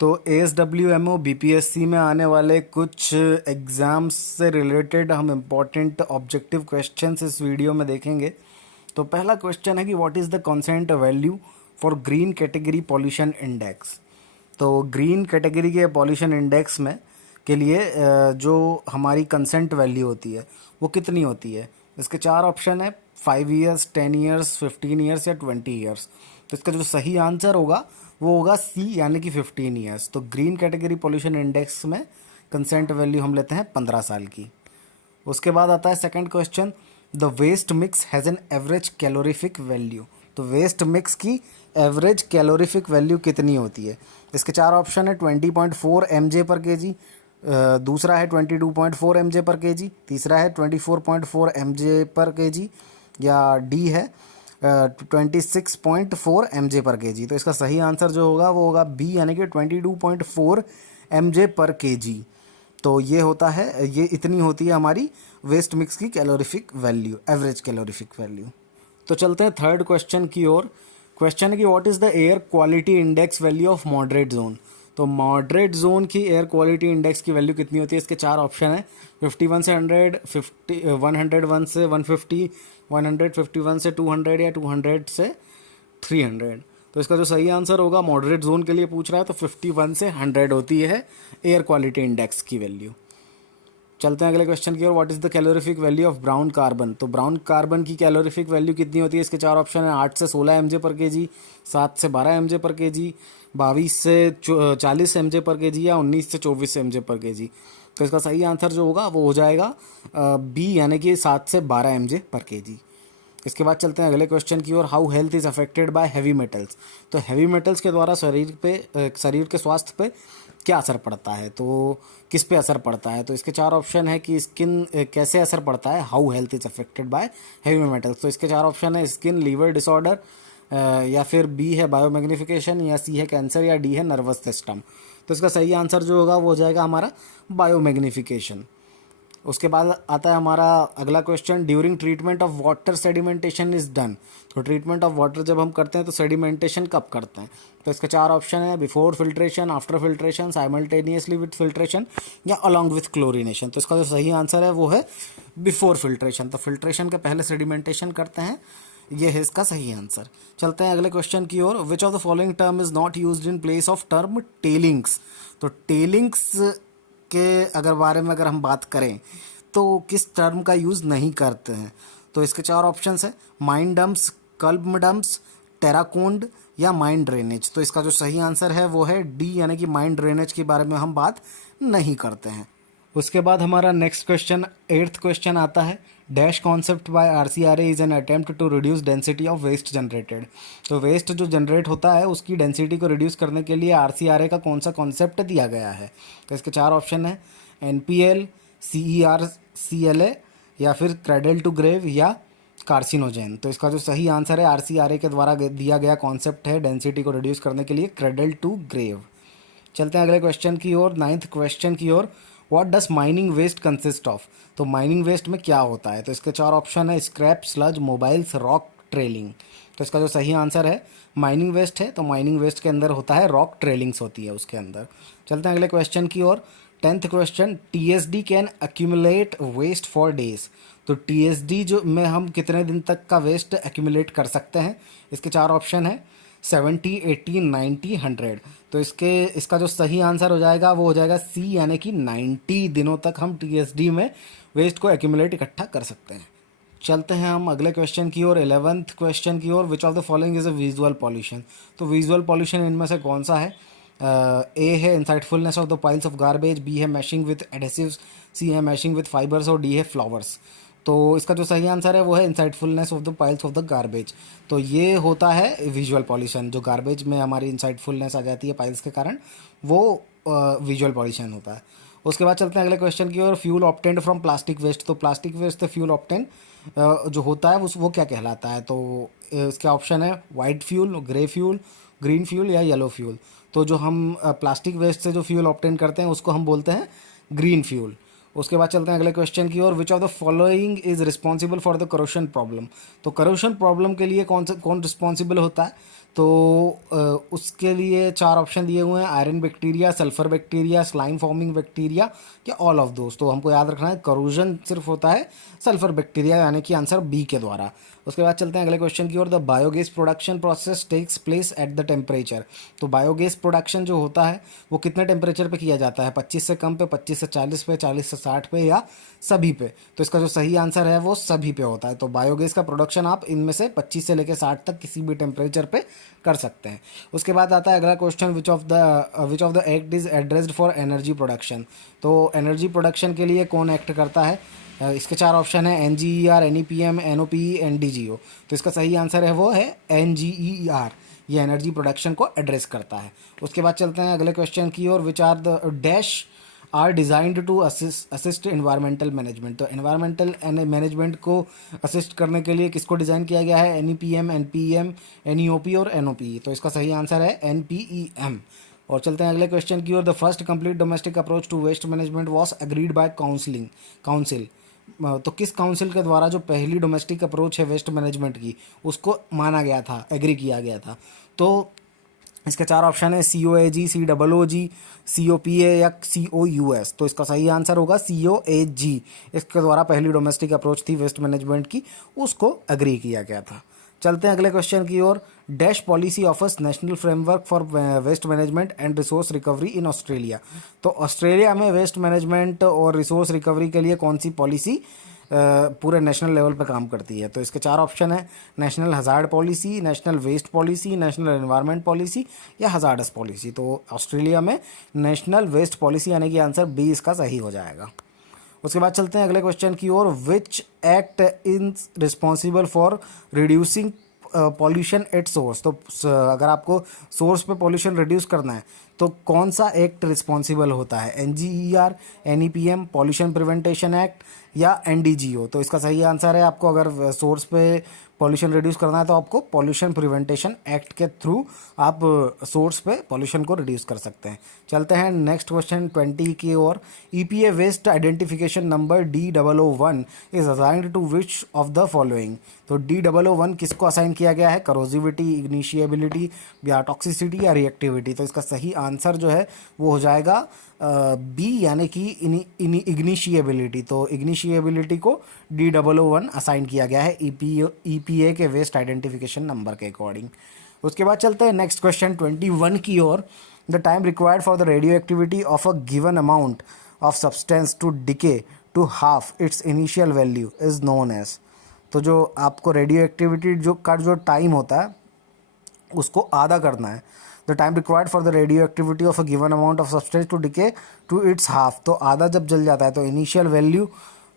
तो ASWMO BPSC में आने वाले कुछ एग्ज़ाम्स से रिलेटेड हम इम्पॉर्टेंट ऑब्जेक्टिव क्वेश्चंस इस वीडियो में देखेंगे। तो पहला क्वेश्चन है कि what is the consent value for green category pollution index. तो ग्रीन कैटेगरी के पॉल्यूशन इंडेक्स में के लिए जो हमारी कंसेंट वैल्यू होती है वो कितनी होती है। इसके चार ऑप्शन है, 5 ईयर्स, 10 ईयर्स, 15 ईयर्स या 20 ईयर्स। तो इसका जो सही आंसर होगा वो होगा सी, यानी कि 15 ईयर्स। तो ग्रीन कैटेगरी पॉल्यूशन इंडेक्स में कंसेंट वैल्यू हम लेते हैं 15 साल की। उसके बाद आता है second question, the waste mix has an average calorific value. तो वेस्ट मिक्स की एवरेज कैलोरीफिक वैल्यू कितनी होती है। इसके चार ऑप्शन है, 20.4 mj पर केजी, दूसरा है 22.4 mj पर केजी, तीसरा है 24.4 mj पर केजी, या डी है 26.4 mj पर केजी। तो इसका सही आंसर जो होगा वो होगा बी, यानी कि 22.4 mj पर केजी। तो ये होता है, ये इतनी होती है हमारी वेस्ट मिक्स की calorific value, average calorific value. तो चलते हैं थर्ड क्वेश्चन की ओर। क्वेश्चन है कि what is the air quality index value of moderate zone. तो मॉडरेट जोन की एयर क्वालिटी इंडेक्स की वैल्यू कितनी होती है। इसके चार ऑप्शन है, 51 से 100, 101 से 150, 151 से 200 या 200 से 300। तो इसका जो सही आंसर होगा, मॉडरेट जोन के लिए पूछ रहा है, तो 51 से 100 होती है एयर क्वालिटी इंडेक्स की वैल्यू। चलते हैं अगले क्वेश्चन की ओर। What is the calorific value of brown carbon. तो ब्राउन कार्बन की कैलोरीफिक वैल्यू कितनी होती है। इसके चार ऑप्शन है, 8 से 16 mj पर केजी, 7 से 12 mj पर केजी, 22 से 40 mj पर केजी, या 19 से 24 mj पर केजी। तो इसका सही आंसर जो होगा वो हो जाएगा बी, यानी कि 7 से 12 mj पर केजी। इसके बाद चलते हैं अगले क्वेश्चन की ओर। How health is affected by heavy metals. तो हैवी मेटल्स के द्वारा शरीर के स्वास्थ्य पे क्या असर पड़ता है, तो किस पे असर पड़ता है। तो इसके चार ऑप्शन है कि स्किन कैसे असर पड़ता है, how health is affected by heavy metals. तो इसके चार ऑप्शन है, स्किन, लीवर डिसऑर्डर, या फिर बी है बायोमैग्निफिकेशन, या सी है कैंसर, या डी है नर्वस सिस्टम। तो इसका सही आंसर जो होगा वो हो जाएगा हमारा बायोमैग्निफिकेशन। उसके बाद आता है हमारा अगला question, during treatment of water sedimentation is done. तो ट्रीटमेंट ऑफ वाटर जब हम करते हैं तो सेडिमेंटेशन कब करते हैं। तो इसके चार ऑप्शन है, before filtration, after filtration, simultaneously with filtration, या अलॉन्ग विथ क्लोरिनेशन। तो इसका जो सही आंसर है वो है बिफोर फिल्ट्रेशन। तो फिल्ट्रेशन के पहले सेडिमेंटेशन करते हैं, ये है इसका सही आंसर। चलते हैं अगले क्वेश्चन की ओर। Which of the following term is not used in place of term tailings. तो टेलिंग्स के बारे में अगर हम बात करें तो किस टर्म का यूज़ नहीं करते हैं। तो इसके चार ऑप्शंस है, माइन डम्प्स, कल्ब डम्प्स, टेराकोंड, या माइन ड्रेनेज। तो इसका जो सही आंसर है वो है डी, यानी कि माइन ड्रेनेज के बारे में हम बात नहीं करते हैं। उसके बाद हमारा नेक्स्ट क्वेश्चन, 8th क्वेश्चन आता है, dash concept by RCRA is an attempt to reduce density of waste generated. तो वेस्ट जो जनरेट होता है उसकी डेंसिटी को रिड्यूस करने के लिए RCRA का कौन सा कॉन्सेप्ट दिया गया है। तो इसके चार ऑप्शन है, NPL, CERCLA, या फिर क्रेडल टू ग्रेव, या कार्सिनोजेन। तो इसका जो सही आंसर है, RCRA के द्वारा दिया गया कॉन्सेप्ट है डेंसिटी को रिड्यूस करने के लिए क्रेडल टू ग्रेव। चलते हैं अगले क्वेश्चन की ओर, 9th क्वेश्चन की ओर। What does mining waste consist of. तो माइनिंग वेस्ट में क्या होता है। तो इसके चार ऑप्शन है, scrap, sludge, mobiles, rock trailing. तो इसका जो सही आंसर है माइनिंग वेस्ट है। तो माइनिंग वेस्ट के अंदर होता है रॉक ट्रेलिंग्स होती है उसके अंदर। चलते हैं अगले क्वेश्चन की ओर, 10th question, TSD can accumulate waste for days. तो TSD जो में हम कितने दिन तक का वेस्ट एक्यूमुलेट कर सकते हैं। इसके चार ऑप्शन है, 70, 80, 90, 100। तो इसका जो सही आंसर हो जाएगा वो हो जाएगा सी, यानी कि 90 दिनों तक हम TSD में वेस्ट को एक्यूमुलेट इकट्ठा कर सकते हैं। चलते हैं हम अगले क्वेश्चन की ओर, 11th क्वेश्चन की ओर। Which of the following is a visual pollution. तो विजुअल पॉल्यूशन इनमें से कौन सा है। ए है insightfulness of the piles of garbage, B है मैशिंग विथ एडेसिव्स, सी है मैशिंग विथ फाइबर्स, और डी है फ्लावर्स। तो इसका जो सही आंसर है वो है insightfulness of the piles of the garbage. तो ये होता है विजुअल पॉल्यूशन, जो गार्बेज में हमारी इंसाइटफुलनेस आ जाती है पाइल्स के कारण, वो विजुअल पॉल्यूशन होता है। उसके बाद चलते हैं अगले क्वेश्चन की ओर, fuel obtained from plastic waste. तो प्लास्टिक वेस्ट से फ्यूल ऑब्टेन जो होता है वो क्या कहलाता है। तो इसके ऑप्शन है, white fuel, grey fuel, green fuel, या येलो फ्यूल। तो जो हम प्लास्टिक वेस्ट से जो फ्यूल ऑब्टेन करते हैं उसको हम बोलते हैं ग्रीन फ्यूल। उसके बाद चलते हैं अगले क्वेश्चन की ओर, which of the following is responsible for the corrosion problem. तो करोशन प्रॉब्लम के लिए कौन रिस्पॉन्सिबल होता है। तो उसके लिए 4 ऑप्शन दिए हुए हैं, iron bacteria, sulphur bacteria, slime forming bacteria या ऑल ऑफ दोज। तो हमको याद रखना है करोजन सिर्फ होता है सल्फर बैक्टीरिया, यानी कि आंसर बी के द्वारा। उसके बाद चलते हैं अगले क्वेश्चन की ओर। The biogas production process takes place at the temperature. तो बायोगैस प्रोडक्शन जो होता है वो कितने टेम्परेचर पे किया जाता है, 25 से कम पे, 25 से 40 पे, 40 से 60 पे या सभी पे। तो इसका जो सही आंसर है वो सभी पे होता है। तो बायोगैस का प्रोडक्शन आप इनमें से 25 से लेकर 60 तक किसी भी टेम्परेचर पे कर सकते हैं। उसके बाद आता है अगला question, which of the act is addressed for energy production. तो एनर्जी प्रोडक्शन के लिए कौन एक्ट करता है? इसके 4 ऑप्शन है, NGER, NEPM, NOPE, NDGO। तो इसका सही आंसर है वो है NGER, ये एनर्जी प्रोडक्शन को एड्रेस करता है। उसके बाद चलते हैं अगले क्वेश्चन की ओर, which are the dash are designed to assist environmental management. तो एनवायरमेंटल मैनेजमेंट को असिस्ट करने के लिए किसको डिज़ाइन किया गया है? NEPM, NPM, NEOP और NOPE। तो इसका सही आंसर है NPEM। और चलते हैं अगले क्वेश्चन की ओर। The first complete domestic approach to waste management was agreed by council. तो किस काउंसिल के द्वारा जो पहली डोमेस्टिक अप्रोच है वेस्ट मैनेजमेंट की, उसको माना गया था, एग्री किया गया था? तो इसके 4 ऑप्शन है, COAG, COOG, COPA या COUS। तो इसका सही आंसर होगा COAG। इसके द्वारा पहली डोमेस्टिक अप्रोच थी वेस्ट मैनेजमेंट की, उसको एग्री किया गया था। चलते हैं अगले क्वेश्चन की ओर। Dash policy offers national framework for waste management and resource recovery in Australia. तो ऑस्ट्रेलिया में वेस्ट मैनेजमेंट और रिसोर्स रिकवरी के लिए कौन सी पॉलिसी पूरे नेशनल लेवल पर काम करती है? तो इसके 4 ऑप्शन है, national hazard policy, national waste policy, national environment policy या हज़ार्डस पॉलिसी। तो ऑस्ट्रेलिया में नेशनल वेस्ट पॉलिसी, यानी कि आंसर बी इसका सही हो जाएगा। उसके बाद चलते हैं अगले क्वेश्चन की ओर। Which act in responsible for reducing pollution at source. तो अगर आपको सोर्स पे पॉल्यूशन रिड्यूस करना है तो कौन सा एक्ट रिस्पॉन्सिबल होता है? NGER, NEPM, pollution prevention act या NDGO। तो इसका सही आंसर है, आपको अगर सोर्स पे पॉल्यूशन रिड्यूस करना है तो आपको पॉल्यूशन प्रिवेंटेशन एक्ट के थ्रू आप सोर्स पे पॉल्यूशन को रिड्यूस कर सकते हैं। चलते हैं नेक्स्ट क्वेश्चन 20 की ओर। EPA waste identification number D001 is assigned to which of the following. तो D001 किसको असाइन किया गया है? करोजिविटी, इग्निशिएबिलिटी या टॉक्सिसिटी या रिएक्टिविटी। तो इसका सही आंसर जो है वो हो जाएगा बी, यानी कि इग्निशिएबिलिटी। तो इग्निशिएबिलिटी को D001 असाइन किया गया है EPA के वेस्ट आइडेंटिफिकेशन नंबर के अकॉर्डिंग। उसके बाद चलते हैं नेक्स्ट क्वेश्चन 21 की ओर। The time required for the radio activity of a given amount of substance to decay to half its initial value is known as. तो जो आपको रेडियो एक्टिविटी जो टाइम होता है उसको आधा करना है। The time required for the radio activity of a given amount of substance to decay to its half. तो आधा जब जल जाता है तो इनिशियल वैल्यू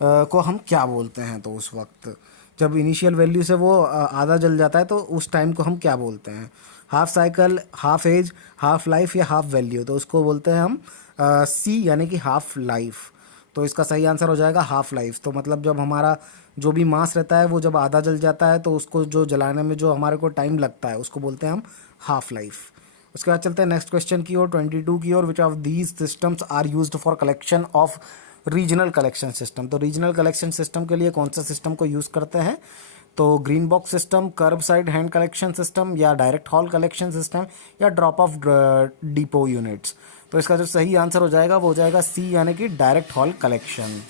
को हम क्या बोलते हैं? तो उस वक्त जब इनिशियल वैल्यू से वो आधा जल जाता है तो उस टाइम को हम क्या बोलते हैं? Half cycle, half age, half life या हाफ वैल्यू। तो उसको बोलते हैं हम C, यानी कि हाफ लाइफ। तो इसका सही आंसर हो जाएगा हाफ लाइफ। तो मतलब जब हमारा जो भी मास रहता है वो जब आधा जल जाता है तो उसको जो जलाने में जो हमारे को टाइम लगता है उसको बोलते हैं हम हाफ लाइफ। उसके बाद चलते हैं नेक्स्ट क्वेश्चन की ओर 22 की ओर। Which of these systems are used for collection of regional collection system. तो रीजनल कलेक्शन सिस्टम के लिए कौन सा सिस्टम को यूज़ करते हैं? तो green box system, kerbside hand collection system या डायरेक्ट हॉल कलेक्शन सिस्टम या ड्रॉप ऑफ डिपो यूनिट्स। तो इसका जो सही आंसर हो जाएगा वो हो जाएगा C, यानी कि डायरेक्ट हॉल कलेक्शन।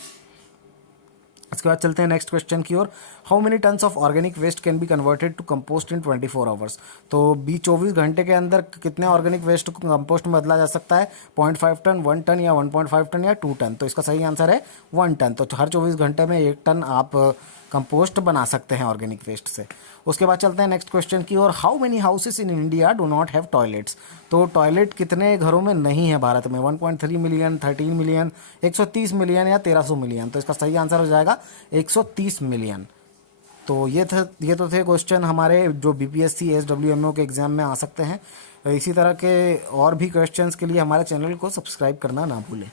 इसके बाद चलते हैं नेक्स्ट क्वेश्चन की ओर। How many tons of organic waste can be converted to compost in 24 hours. तो 24 घंटे के अंदर कितने ऑर्गेनिक वेस्ट को कंपोस्ट में बदला जा सकता है? 0.5 टन, 1 टन या 1.5 टन या 2 टन। तो इसका सही आंसर है 1 टन। तो हर 24 घंटे में 1 टन आप कंपोस्ट बना सकते हैं ऑर्गेनिक वेस्ट से। उसके बाद चलते हैं नेक्स्ट क्वेश्चन की ओर। How many houses in India do not have toilets. तो टॉयलेट कितने घरों में नहीं है भारत में? 1.3 मिलियन, 13 मिलियन, 130 मिलियन या 1300 मिलियन। तो इसका सही आंसर हो जाएगा 130 मिलियन। तो ये तो थे क्वेश्चन हमारे जो BPSC SWMO के एग्जाम में आ सकते हैं। इसी तरह के और भी क्वेश्चंस के लिए हमारे चैनल को सब्सक्राइब करना ना भूलें।